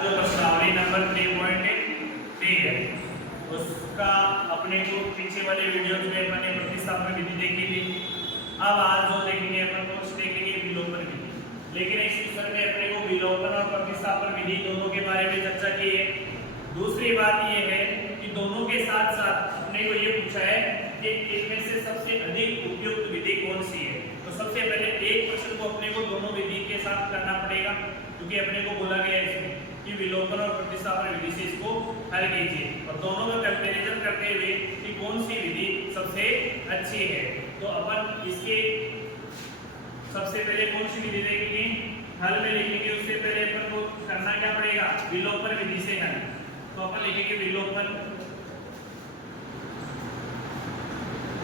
जो प्रश्नावली नंबर 3.3 है उसका अपने को पीछे वाले वीडियो में अपन ने प्रतिस्थापन विधि देखी थी। अब आज जो देखेंगे अपन को देखेंगे विलोपन विधि। लेकिन इस विषय में अपने को विलोपन और प्रतिस्थापन विधि दोनों के बारे में चर्चा की है। दूसरी बात यह है कि दोनों के साथ साथ अपने को ये पूछा है कि इनमें से सबसे अधिक उपयुक्त विधि कौन सी है। तो सबसे पहले एक प्रश्न को अपने को दोनों विधि के साथ करना पड़ेगा, क्योंकि अपने को बोला गया है इसमें कि विलोपन और प्रतिस्थापन विधि से इसको हल कीजिए और दोनों का कंपैरिजन करते हुए कि कौन सी विधि सबसे अच्छी है। तो अपन इसके सबसे पहले कौन सी विधि देखेंगे, हल में लिखेंगे। उससे पहले अपन को करना क्या पड़ेगा, विलोपन विधि से हल। तो अपन लिखेंगे विलोपन।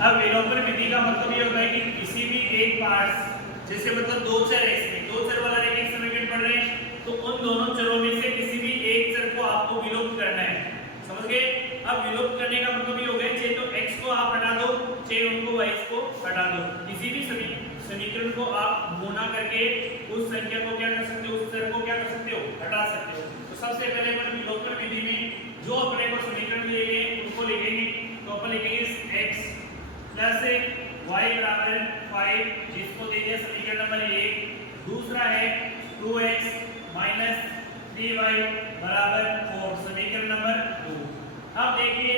अब विलोपन विधि का मतलब ये होता है कि किसी भी एक पार्ट, जैसे मतलब दो चर है, इसमें दो चर वाला रेखिक समीकरण पढ़ रहे हैं तो उन दोनों चरों में से किसी भी एक चर को आपको विलोप करना है। समझ गए। अब विलोप करने का मतलब ये हो गया, चाहे तो x को आप हटा दो, चाहे उनको y को हटा दो। किसी भी समीकरण को आप गुणा करके उस संख्या को क्या कर सकते हो, उस चर को क्या कर सकते हो, हटा सकते हो। तो सबसे पहले अपन विलोपन विधि में जो अपने को समीकरण दिए गए उनको लिखेंगे। तो अपन लिखेंगे x प्लस y बराबर 5, जिसको दे दिया समीकरण नंबर 1। दूसरा है 2x माइनस 3y बराबर 4, समीकरण नंबर 2। अब देखिए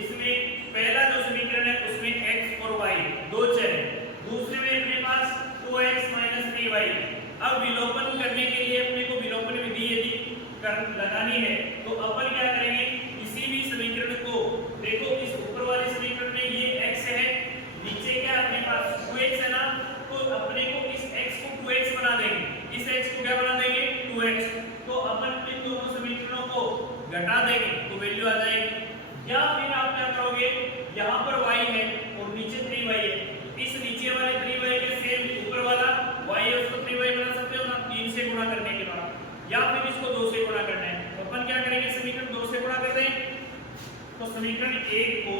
इसमें पहला जो समीकरण है उसमें x और y दो चर है, दूसरे में अपने पास 2x माइनस 3y। अब विलोपन करने के लिए अपने को विलोपन विधि यदि लगानी है तो अपन क्या करेंगे, किसी भी समीकरण को देखो, इस ऊपर वाले समीकरण में ये x है, नीचे क्या अपने पास 2x है ना, तो अपने को इस x को 2x बना देंगे, इस x को क्या बना देंगे 2x। तो अपन इन दोनों समीकरणों को घटा देंगे तो वैल्यू आ जाएगी। या फिर आप क्या करोगे, यहाँ पर y है और नीचे 3y है, इस नीचे वाले 3y के सेम ऊपर वाला y है उसको 3y बना सकते हो ना 3 से गुणा करने के बाद, या फिर इसको 2 से गुणा करना है। तो अपन क्या करेंगे, समीकरण 2 से गुणा करते हैं। तो समीकरण 1 को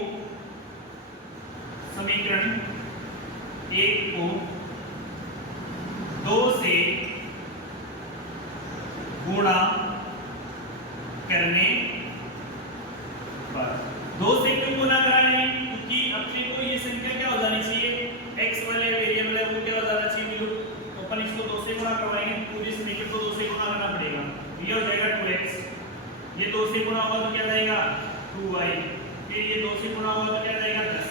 2 से गुणा करने पर, 2 से क्यों गुणा करा रहे हैं, क्योंकि अपने को ये संख्या क्या हो जानी चाहिए, x वाले वेरिएबल है वो क्या हो जाना चाहिए विलुप्त। तो अपन इसको 2 से गुणा करवाएंगे, पूरी समीकरण को 2 से गुणा करना पड़ेगा। ये हो जाएगा 2x, ये 2 से गुणा होगा तो क्या जाएगा 2y, फिर ये 2 से गुणा होगा तो क्या जाएगा 10।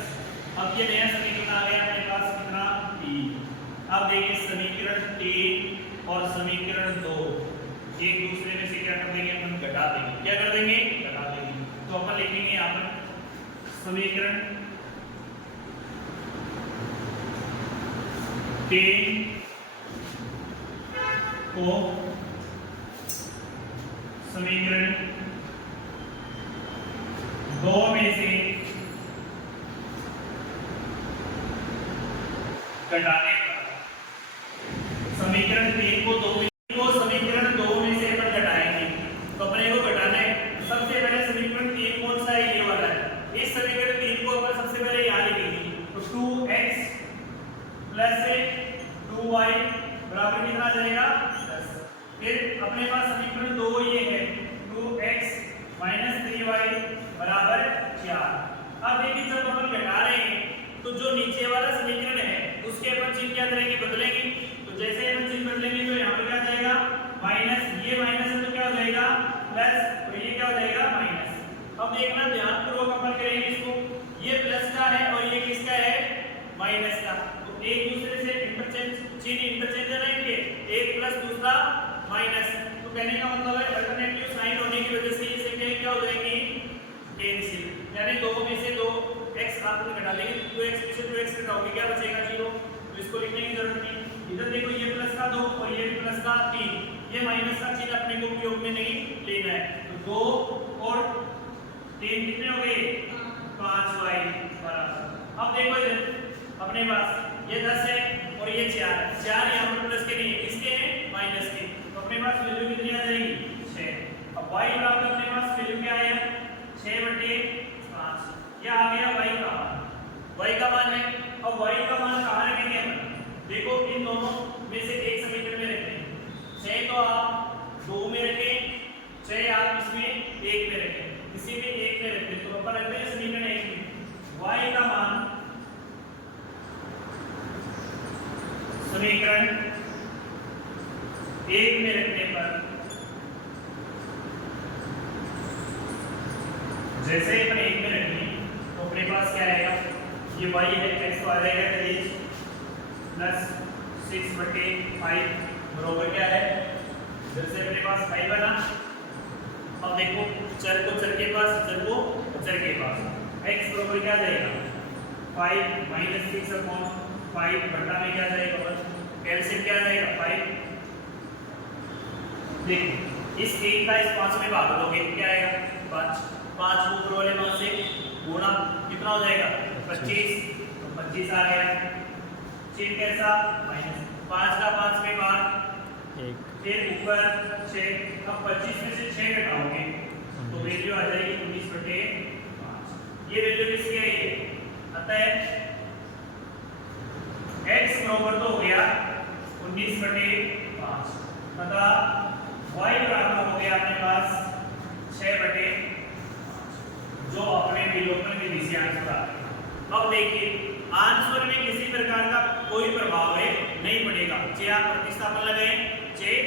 अब ये नया समीकरण आ गया अपने पास कितना 3। अब देखिए समीकरण 3 और समीकरण 2 एक दूसरे में से क्या कर देंगे, अपन घटा देंगे। क्या कर देंगे, घटा देंगे। तो अपन लिखेंगे यहाँ पर समीकरण 3 को समीकरण 2 में से घटाने पर, समीकरण 3 को 2 समीकरण 2 में से अपन घटाएंगे। तो अपने को घटाना है, सबसे पहले समीकरण 3 कौन सा है, ये वाला है। इस समीकरण 3 को अपन सबसे पहले यहाँ लिखेंगे। तो 2x प्लस 2y बराबर कितना आ जाएगा 10। फिर अपने पास समीकरण 2 ये है 2x माइनस 3y बराबर 4। अब देखिए जब अपन घटा रहे हैं तो जो नीचे वाला समीकरण है उसके अपन चिन्ह क्या करेंगे, बदलेंगे। तो जैसे अपन चिन्ह बदलेंगे तो यहाँ पे क्या जाएगा माइनस, ये माइनस है तो क्या हो जाएगा प्लस, और ये क्या हो जाएगा माइनस। अब देखना ध्यानपूर्वक अपन करेंगे इसको, ये प्लस का है और ये किसका है माइनस का। तो एक दूसरे से चिन्ह इंटरचेंज है इनके, एक प्लस दूसरा माइनस। तो कहने का मतलब है अल्टरनेटिव साइन होने की वजह से ये संख्याएं क्या हो जाएंगी कैंसिल, यानी 2 में से 2 x आपको घटा लेंगे, 2x में से 2x घटाओगे क्या बचेगा 0। तो इसको लिखने की जरूरत नहीं। इधर देखो ये प्लस का 2 और ये भी प्लस का 3, ये माइनस का चिन्ह अपने को उपयोग में नहीं लेना है। तो 2 और 3 कितने हो गए 5y बराबर। अब देखो इधर अपने पास ये 10 है और ये 4 यहाँ पर प्लस के नहीं है, किसके हैं माइनस के। तो अपने पास वैल्यू कितनी आ जाएगी 6। अब y बराबर अपने पास वैल्यू क्या आया 6/5, यह आ गया y का मान, y का मान है। अब y का मान कहाँ रखेंगे हम, देखो इन दोनों में से एक समीकरण में रखते हैं। 6 तो आप 2 में रखें, एक में रखें, किसी भी एक में रखते तो अपन रखते हैं समीकरण एक में y का मान समीकरण एक में रखने पर जैसे ही अपन एक में रखेंगे तो अपने पास क्या आएगा, ये y है x तो आ जाएगा करीब +6/5 बराबर क्या है, जैसे अपने पास 5 बना। अब देखो चर को चर के पास, चर को चर के पास x बराबर क्या जाएगा 5 - 6/5 बटा में क्या जाएगा, कैल्शियम क्या जाएगा 5। देखो इस 1 का इस 5 में भाग दोगे क्या आएगा 5, 5 ऊपर वाले मान से गुणा कितना हो जाएगा 25, तो 25 आ गया। फिर कैसा माइनस 5 का 5 में भाग 1, फिर ऊपर 6, अब 25 में से 6 घटाओगे तो वैल्यू आ जाएगी 19/5। ये वैल्यू किसकी है, अतः x बराबर तो हो गया 19/5 तथा y बराबर हो गया अपने पास 6/5 जो अपने विलोपन विधि से आंसर आ गया। अब देखिए आंसर में किसी प्रकार का कोई प्रभाव नहीं पड़ेगा, चाहे आप प्रतिस्थापन लगाएं चाहे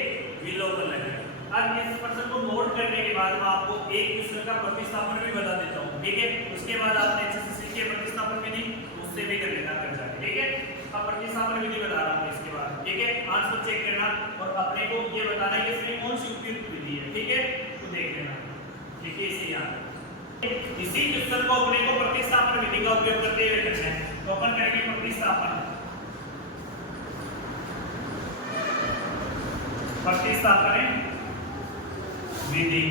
विलोपन लगाएं। अब इस प्रश्न को नोट करने के बाद मैं आपको एक क्वेश्चन का प्रतिस्थापन भी बता देता हूं, ठीक है। उसके बाद आपने अच्छे से सीखिए प्रतिस्थापन विधि, उससे भी कर लेना कर जाके, ठीक है। अब प्रतिस्थापन विधि बता रहा हूं इसके बाद, ठीक है। आंसर चेक करना और अपने को ये बताना कि इसमें कौन सी उपयुक्त विधि है, ठीक है। तो देख लेना, ठीक है। इसे याद इसी क्वेश्चन को अपने को प्रतिस्थापन विधि का उपयोग करते हुए करना है। तो अपन करेंगे प्रतिस्थापन विधि।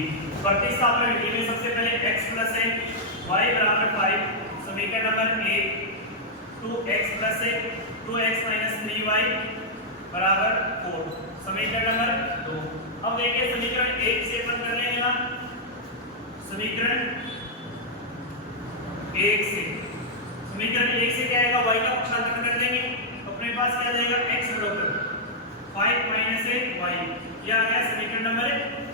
प्रतिस्थापन विधि में सबसे पहले x प्लस है y बराबर 5 समीकरण नंबर 1, 2x प्लस है 2x माइनस 3y बराबर 4 समीकरण नंबर 2। अब देखिए समीकरण 1 से अपन कर लेंगे ना, समीकरण 1 से क्या आएगा y का पक्षांतर कर देंगे तो अपने पास क्या आ जाएगा x बराबर 5 माइनस y, यह आ गया समीकरण नंबर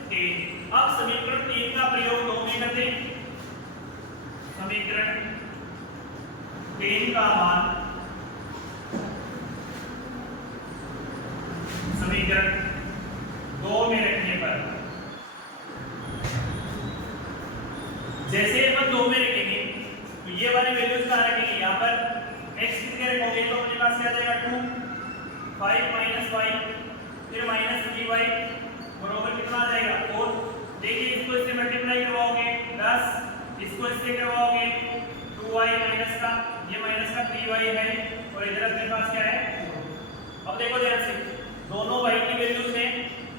3। अब समीकरण 3 का प्रयोग 2 में करते हैं। समीकरण 3 का मान समीकरण 2 में रखने पर जैसे अपन 2 में रखेंगे तो ये वाली वैल्यूज कहां रखेंगे, यहाँ पर x कितने रखोगे तो अपने पास क्या आ जाएगा 2 5 माइनस y फिर माइनस 3y बराबर कितना आ जाएगा 4। देखिए इसको इससे मल्टीप्लाई करवाओगे 10, इसको इससे करवाओगे 2y माइनस का, ये माइनस का 3y है और इधर अपने पास क्या है 4। अब देखो ध्यान से दोनों y की वैल्यूज हैं,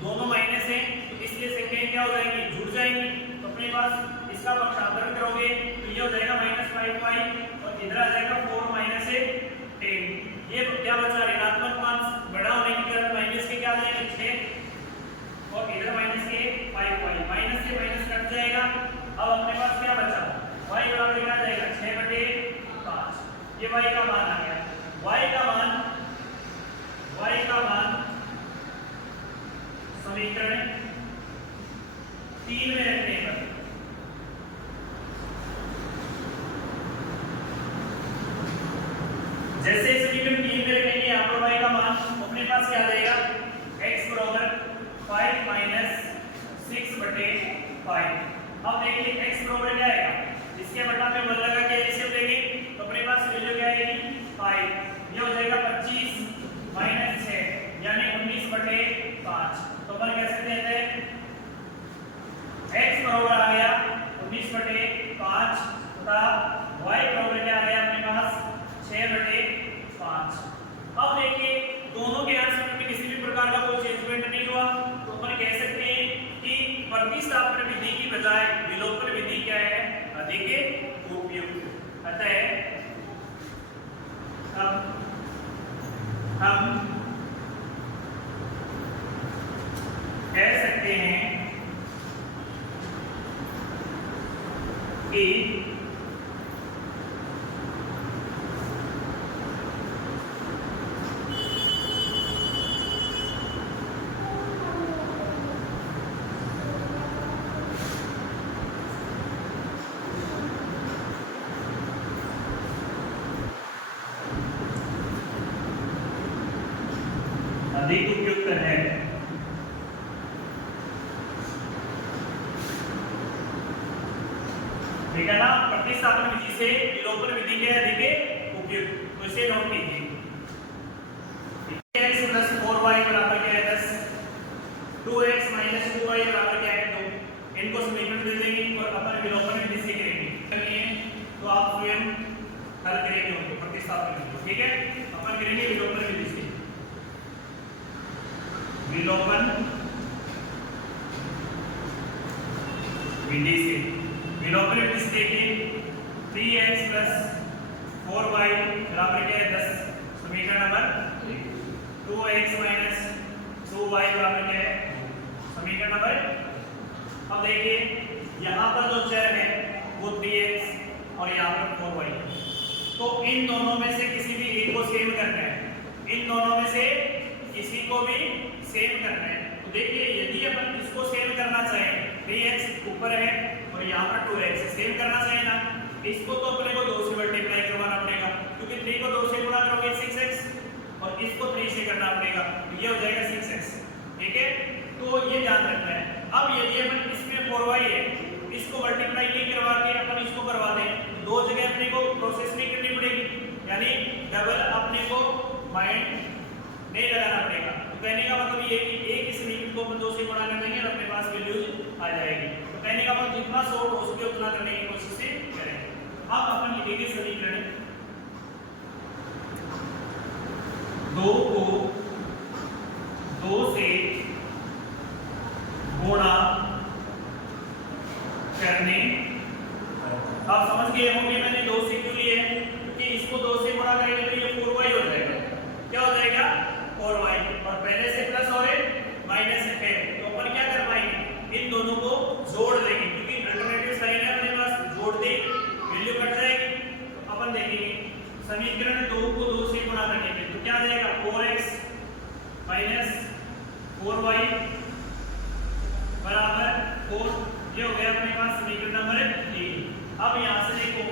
दोनों माइनस हैं, इसलिए संख्याएं क्या हो जाएंगी जुड़ जाएंगी। तो अपने पास इसका पक्षांतर करोगे तो ये हो जाएगा -5y और इधर आ जाएगा 4 माइनस 10। ये क्या बचा ऋणात्मक मान बड़ा होने के कारण माइनस के क्या आ जाएंगे 6 और इधर माइनस के 5y, माइनस से माइनस कट जाएगा। अब अपने पास क्या बचा y बराबर क्या आ जाएगा 6/5, ये y का मान आ गया। y का मान समीकरण 3 में रखने पर जैसे समीकरण 3 में रखेंगे यहाँ पर y का मान अपने पास क्या आ जाएगा x बराबर 5 माइनस 6/5। अब देखिए x बराबर क्या आएगा, इसके बटा में 1 लगा के एलसीएम लेंगे तो अपने पास वैल्यू क्या आएगी 5, ये हो जाएगा 25 माइनस 6 यानी 19/5। तो अपन कह सकते हैं x बराबर आ गया 19/5 तथा y बराबर क्या आ गया अपने पास 6/5। अब देखिए दोनों के आंसर में किसी भी प्रकार का कोई चेंजमेंट नहीं हुआ तो अपन कह सकते हैं कि प्रतिस्थापन विधि की बजाय विलोपन विधि क्या है अधिक उपयुक्त। अतः हम कह सकते हैं कि अधिक उपयुक्त है। ठीक है ना, प्रतिस्थापन विधि से विलोपन विधि के अधिक उपयुक्त, तो इसे नोट कीजिए। x + 4y बराबर क्या है 10, 2x - 2y बराबर क्या है 2। इनको समीकरण दे देंगे और अपन विलोपन विधि से करेंगे, तो आप स्वयं हल करेंगे उनको प्रतिस्थापन विधि। ठीक है, अपन करेंगे विलोपन विधि से। विलोपन विधि से, विलोपन विधि से देखिए 3x + 4y बराबर क्या है 10, समीकरण नंबर 2x - 2y बराबर क्या है समीकरण नंबर। अब देखिए यहाँ पर जो चर है वो 3x और यहाँ पर 4y, तो इन दोनों में से किसी भी एक को सेम करना है, इन दोनों में से किसी को भी सेम करना है। तो देखिए यदि अपन इसको सेम करना चाहें, 3x ऊपर है और यहाँ पर 2x सेम करना चाहिए ना, इसको तो अपने को 2 से मल्टीप्लाई करवाना पड़ेगा, क्योंकि 3 को 2 से गुणा करोगे 6x और इसको 3 से करना पड़ेगा, तो ये हो जाएगा 6x। ठीक है, तो ये ध्यान रखना है। अब यदि अपन इसमें 4y है, इसको मल्टीप्लाई नहीं करवा के अपन इसको करवा दें, दो जगह अपने को प्रोसेस नहीं करनी पड़ेगी, यानी डबल अपने को माइंड नहीं लगाना पड़ेगा। तो कहने का मतलब ये कि एक ही समीकरण को अपन 2 से गुणा कर देंगे और अपने पास वैल्यूज आ जाएगी। तो कहने का मतलब जितना शॉर्ट हो सके उतना करने की कोशिश करें। अब अपन लिखेंगे समीकरण 2 को 2 से गुणा करने, आप समझ गए होंगे मैंने 2 से क्यों लिए, क्योंकि इसको 2 से गुणा करेंगे तो ये 4y हो जाएगा। क्या हो जाएगा 4y, और पहले से प्लस और माइनस है, तो अपन क्या कर पाएंगे, इन दोनों को जोड़ देंगे, क्योंकि अल्टरनेटिव साइन है अपने पास, जोड़ दे वैल्यू कट जाएगी। तो अपन देखेंगे समीकरण 2 को 2 से गुणा करने के, तो क्या आ जाएगा 4x - 4y बराबर 4। ये हो गया अपने पास समीकरण नंबर 3। अब यहाँ से देखो,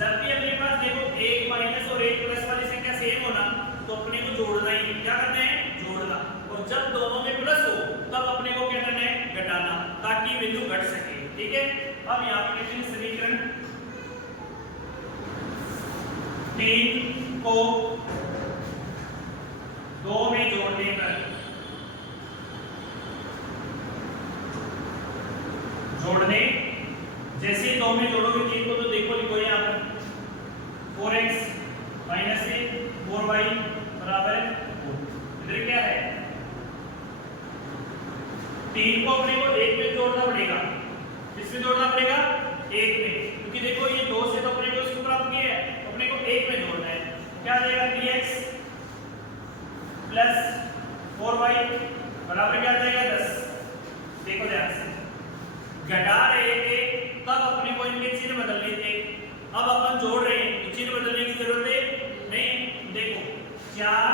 जब भी अपने पास देखो 1 माइनस और 1 प्लस वाली संख्या सेम होना, तो अपने को जोड़ना ही, क्या करना है जोड़ना, और जब दोनों में प्लस हो तब अपने को क्या करना है घटाना, ताकि वैल्यू घट सके। ठीक है, अब यहाँ पे लिखेंगे समीकरण 3 को 2 में जोड़ने पर, जोड़ने जैसे 2 में जोड़ोगे 3 को, तो देखो लिखो यहाँ पर 4x - 4y बराबर 4। इधर क्या है 3 को अपने को 1 में जोड़ना पड़ेगा, किसमें जोड़ना पड़ेगा 1 में, क्योंकि देखो ये 2 से तो अपने को इसको प्राप्त किया है, तो अपने को 1 में जोड़ना है। क्या आ जाएगा 3x + 4y बराबर क्या आ जाएगा 10। देखो ध्यान से, घटा रहे थे तब अपने को इनके चिन्ह बदलने थे, अब अपन जोड़ रहे हैं तो चिन्ह बदलने की जरूरत है नहीं। देखो 4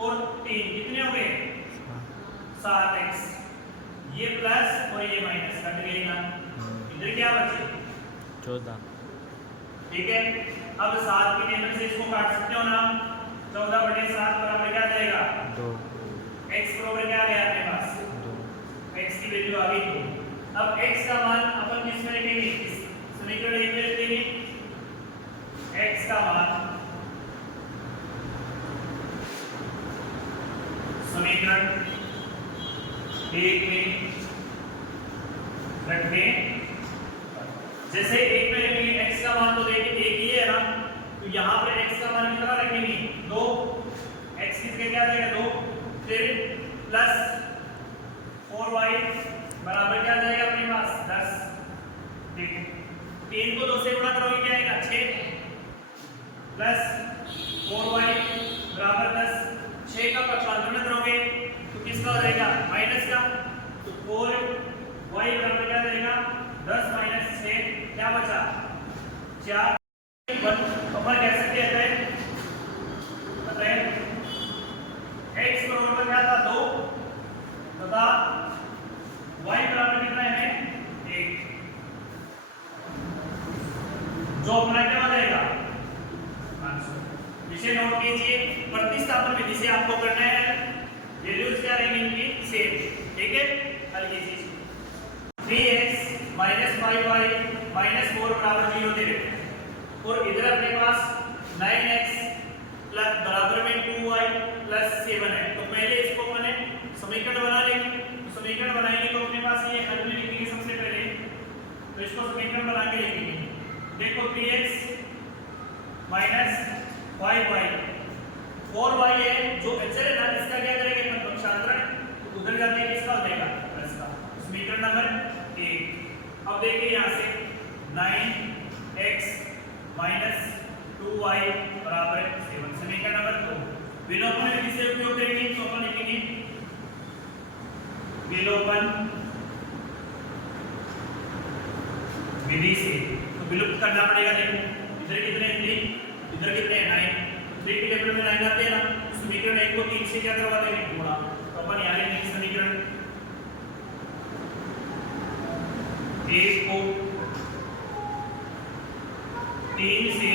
और 3 कितने हो गए 7x, ये प्लस और ये माइनस कट गई ना, इधर क्या बचे 14। ठीक है, अब 7 के टेबल से इसको काट सकते हो ना, 14/7 बराबर क्या आ जाएगा 2। x बराबर क्या आ गया अपने पास 2, x की वैल्यू आ गई 2। अब x का मान अपन किसमें रखेंगे, समीकरण 1 में रखेंगे, x का मान समीकरण 1 में रखने, जैसे 1 में रखेंगे x का मान, तो देखिए 1 ही है ना, तो यहाँ पर x का मान कितना रखेंगे 2, x की जगह क्या आ जाएगा 2, फिर प्लस 4y बराबर क्या आ जाएगा अपने पास 10। ठीक है, 3 को 2 से गुणा करोगे क्या आएगा 6 प्लस 4y बराबर 10। 6 का पक्षांतरण करोगे तो किसका हो जाएगा माइनस का, तो 4y बराबर क्या आ जाएगा 10 - 6, क्या बचा 4। अपन कह सकते हैं x बराबर क्या था 2 तथा y बराबर कितना है 1, जो अपना क्या हो जाएगा आंसर। विषय नोट कीजिए, प्रतिस्थापन विधि से आपको करना है वैल्यूज क्या रहेंगी इनकी सेम, ठीक है। हल्की सी 3x माइनस 5y माइनस 4 बराबर 0 दे रहे हैं और इधर अपने पास 9x प्लस बराबर में 2y प्लस 7 है। तो पहले इसको अपने समीकरण बना लेंगे। तो समीकरण बनाएंगे तो अपने पास ये हल में लिखेंगे सबसे पहले, तो इसको समीकरण बना के लिखेंगे। देखो 3x माइनस 5y 4y है जो अचर है ना, इसका क्या करेंगे अपन पक्षांतरण, तो उधर जाते हैं किसका हो जाएगा प्लस का। समीकरण नंबर 1। अब देखिए यहाँ से 9x माइनस 2y बराबर 7। समीकरण नंबर 2 विलोपन विधि से उपयोग करेंगे, तो अपन लिखेंगे विलोपन विधि से। तो विलुप्त करना पड़ेगा। देखो इधर कितने 3, इधर कितने 9, 3 के टेबल में 9 आते हैं ना, समीकरण 1 को 3 से क्या करवा देंगे गुणा। तो अपन यहाँ लेंगे समीकरण 1 को 3 से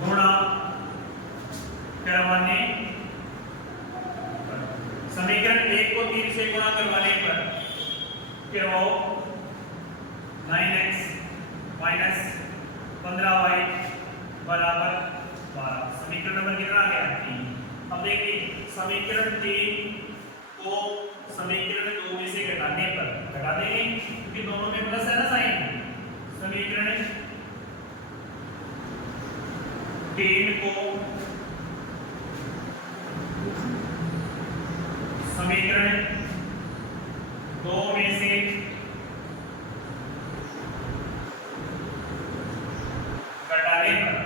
गुणा करवाने, समीकरण 1 को 3 से गुणा करवाने पर क्या हो 9x माइनस 15y बराबर 12। समीकरण नंबर कितना आ गया 3। अब देखिए समीकरण 3 को समीकरण 2 में से घटाने पर, घटा देंगे क्योंकि दोनों में प्लस है ना साइन। समीकरण 3 को समीकरण 2 में से घटाने पर,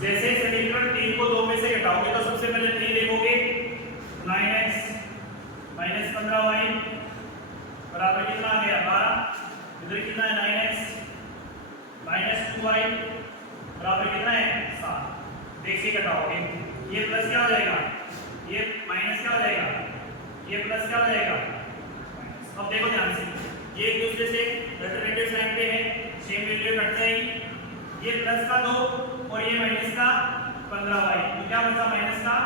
जैसे समीकरण 3 को 2 में से घटाओगे तो सबसे पहले 3 देखोगे 9x माइनस 15y बराबर कितना आ गया 12। इधर कितना है 9x माइनस 2y बराबर कितना है 7। देख से घटाओगे ये प्लस क्या हो जाएगा, ये माइनस क्या हो जाएगा, ये प्लस क्या हो जाएगा। अब देखो ध्यान से, ये एक दूसरे से अल्टरनेटिव साइन पे है, सेम वैल्यू कट जाएगी। ये प्लस का 2 और ये माइनस का 15y, तो क्या बचा माइनस का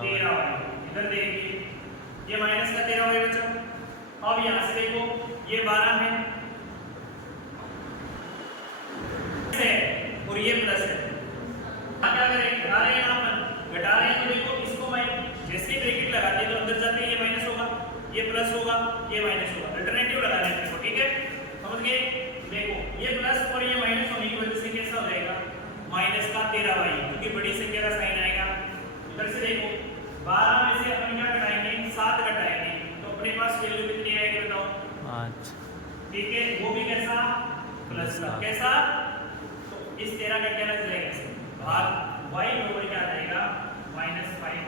13y। इधर देखिए ये माइनस का 13y बचा। अब यहाँ से देखो ये 12 है और ये प्लस है। क्या करें घटा रहे हैं यहाँ पर, घटा रहे हैं तो देखो इसको माइनस, जैसे ब्रैकेट लगाते हैं तो अंदर जाते हैं ये माइनस होगा, ये प्लस होगा, ये माइनस होगा। अल्टरनेटिव लगा रहे हैं, ठीक है समझ गए। देखो ये प्लस और ये माइनस होने की वजह से कैसा हो जाएगा माइनस का 13y, क्योंकि बड़ी संख्या का साइन आएगा। इधर से देखो 12 में से अपन क्या घटाएंगे 7 घटाएंगे, तो अपने पास वैल्यू कितनी आएगी बताओ 5। ठीक है वो भी कैसा प्लस का, कैसा तो इस 13 का क्या लग जाएगा भाग y बराबर क्या आ जाएगा -5।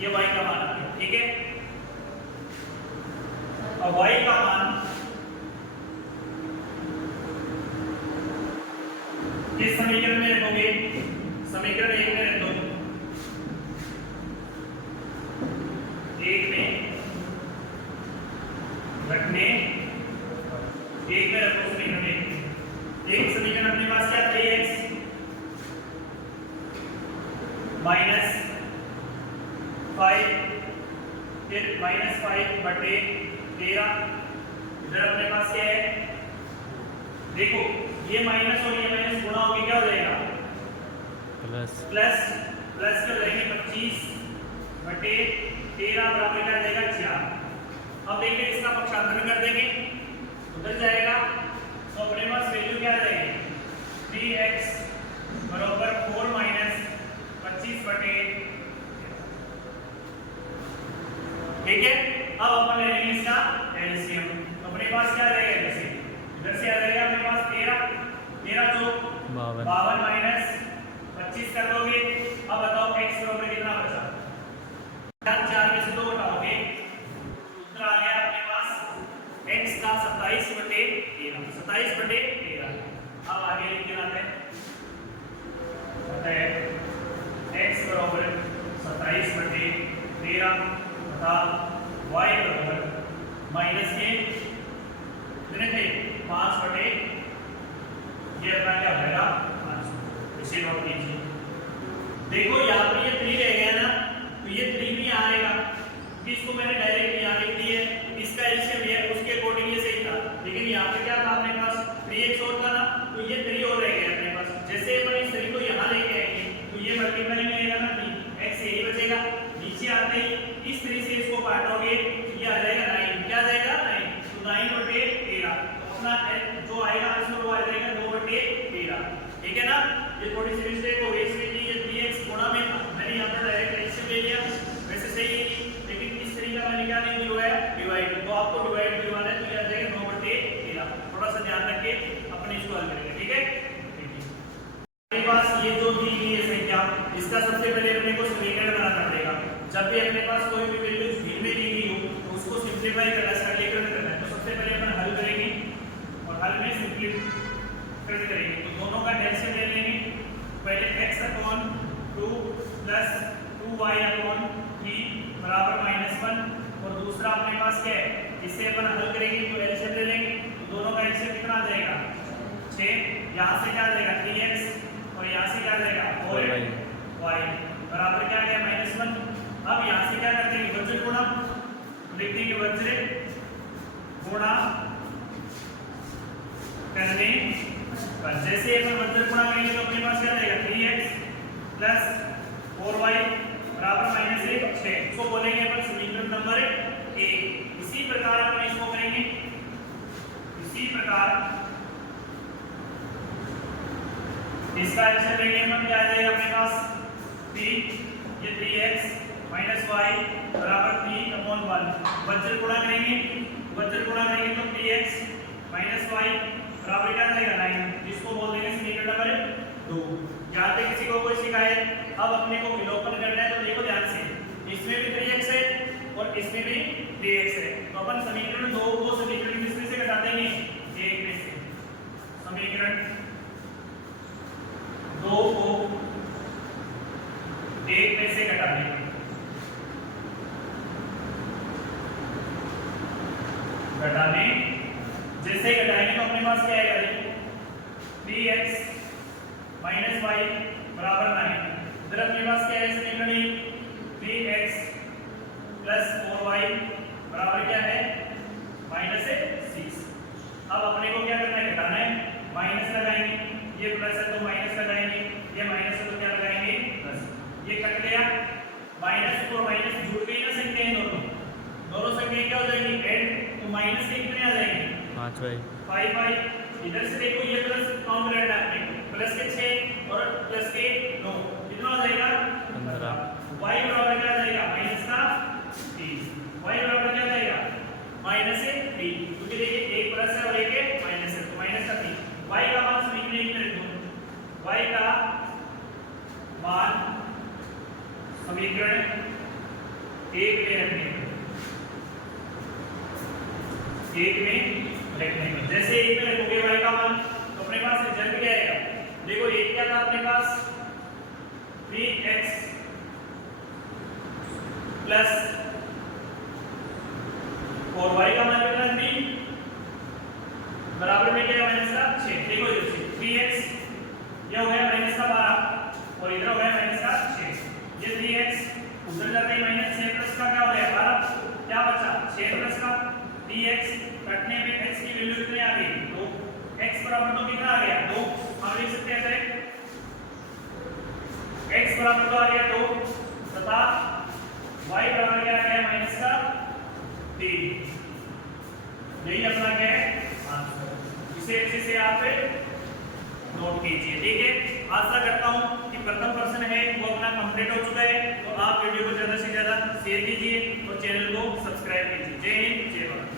ये y का मान आ गया, ठीक है। अब y का मान किस समीकरण में रखोगे, समीकरण 1 में रख दो, 1 में रखने, 1 में रखो समीकरण 1। एक समीकरण अपने पास क्या 3x माइनस 5 फिर -5 बटे 13। इधर अपने पास क्या है देखो ये माइनस और ये माइनस गुणा होके क्या हो जाएगा प्लस, प्लस प्लस क्या हो जाएंगे 25 बटे 13 बराबर क्या आ जाएगा 4। अब देखिए इसका पक्षांतरण कर देंगे, उधर जाएगा तो अपने पास वैल्यू क्या आ जाएगी 3x बराबर 4 माइनस 25 बटे, ठीक है। अब अपन ले लेंगे इसका एलसीएम, अपने पास क्या रहेगा जैसे इधर से आ जाएगा अपने पास 13 जो 52 माइनस 25 कर दोगे। अब बताओ x बराबर कितना बचा, 4 में से 2 घटाओगे उत्तर आ गया अपने पास x का 27 बटे 13, 27 बटे 13। अब आगे लिख के लाते हैं x बराबर 27 बटे 13 तथा y बराबर माइनस के कितने थे 5 बटे, ये अपना क्या हो जाएगा 5। इसे नोट कीजिए। देखो यहाँ पे ये 3 रह गया ना, तो ये 3 भी यहाँ आएगा कि इसको मैंने डायरेक्ट यहाँ लिख दी है, इसका एलसीएम ये उसके अकॉर्डिंग ये सही था, लेकिन यहाँ पे क्या था अपने पास 3x और था ना, तो ये 3 और रह गया अपने पास। जैसे अपन इस 3 को यहाँ लेके आएंगे तो ये मल्टीप्लाई में आएगा ना 3, x यही बचेगा। नीचे आते ही इस 3 से इसको काटोगे तो ये आ जाएगा 9, क्या आ जाएगा 9, तो 9/13, तो अपना जो आएगा आंसर वो आ जाएगा 2/13, ठीक है ना। ये थोड़ी सी मिस्टेक हो गई इसमें कि ये 3x गुणा में था, मैंने यहाँ पर डायरेक्ट एलसीएम ले लिया, वैसे सही है, लेकिन इस तरीका मैंने क्या नहीं दिलवाया, डिवाइड, तो आपको डिवाइड दिलवाना है तो ये आ जाएगा 9/13, थोड़ा सा ध्यान रख के अपने इसको हल करेंगे, ठीक है। मेरे पास ये जो दी हुई है संख्या, इसका सबसे पहले अपने को समीकरण बनाना पड़ेगा। जब भी अपने पास कोई भी वैल्यू भिन्न में दी हुई हो तो उसको सिंपलीफाई करना, सरलीकरण करना है, तो सबसे पहले अपन हल करेंगे और हल में सिंपलीकरण करेंगे, तो दोनों का एलसीएम ले लेंगे। पहले x/2 प्लस 2y/3 बराबर -1, और दूसरा अपने पास क्या है, इससे अपन हल करेंगे तो एलसीएम ले लेंगे, तो दोनों का एलसीएम कितना आ जाएगा 6, यहाँ से क्या आ जाएगा 3x और यहाँ से क्या आ जाएगा 4y बराबर क्या आ गया -1। अब यहाँ से क्या कर देंगे वज्र गुणा, लिख देंगे वज्र गुणा करने पर, जैसे अपन वज्र गुणा करेंगे तो अपने पास क्या आ जाएगा 3x प्लस 4y बराबर -1, 6, इसको बोलेंगे अपन समीकरण नंबर 1। इसी प्रकार अपन इसको करेंगे, इसी प्रकार इसका एलसीएम लेंगे हम, क्या आ जाएगा अपने पास 3, ये 3x माइनस y बराबर 3/1, वज्र गुणा करेंगे, वज्र गुणा करेंगे तो 3x माइनस y बराबर क्या आ जाएगा 9, जिसको बोल देंगे समीकरण नंबर 2। यहाँ पे किसी को कोई शिकायत, अब अपने को विलोपन करना है, तो देखो ध्यान से, इसमें भी 3x है और इसमें भी 3x है, तो अपन समीकरण 2 को समीकरण किसमें से घटा देंगे 1 में से, समीकरण 2 को 1 में से घटा देंगे, घटाने जैसे घटाएंगे तो अपने पास क्या आएगा 3x माइनस y बराबर 9, इधर अपने पास क्या है समीकरण 3x प्लस 4y बराबर क्या है -6। अब अपने को क्या करना है घटाना है, माइनस लगाएंगे, ये प्लस है तो माइनस लगाएंगे, ये माइनस है तो क्या लगाएंगे प्लस, ये कट गया, माइनस और माइनस जुड़ गई ना संख्याएं, दोनों संख्याएं क्या हो जाएंगी ऐड, तो माइनस के कितने आ जाएंगे 5y, इधर से देखो ये प्लस काउंट करना है आपने, प्लस के 6 और प्लस के 9 कितना हो जाएगा 15, y बराबर क्या आ जाएगा माइनस का 30, y बराबर क्या आ जाएगा -3, क्योंकि देखिए एक प्लस है और एक माइनस है, तो माइनस का 3, y का मान समीकरण में रख दो, y का मान समीकरण 1 में रखने, 1 में रखने में, जैसे 1 में रखोगे y का मान तो अपने पास रिजल्ट क्या आएगा, देखो एक क्या था अपने पास 3x प्लस 4y का मान कितना 3 बराबर में क्या माइनस का 6, देखो इधर से 3x ये हो गया माइनस का 12 और इधर हो गया माइनस का 6, ये 3x उधर जाके -6 प्लस का क्या हो गया 12, क्या बचा 6 प्लस का 3x, कटने में x की वैल्यू कितनी आ गई 2, x बराबर तो कितना आ गया 2, हम लिख सकते हैं x बराबर तो आ गया 2 तथा y बराबर क्या आ गया माइनस का 3, यही अपना क्या है आंसर। इसे अच्छे से आप नोट कीजिए, ठीक है। आशा करता हूं कि प्रथम प्रश्न है वो अपना कंप्लीट हो चुका है, तो आप वीडियो को ज्यादा से ज्यादा शेयर कीजिए और चैनल को सब्सक्राइब कीजिए। जय हिंद, जय भारत।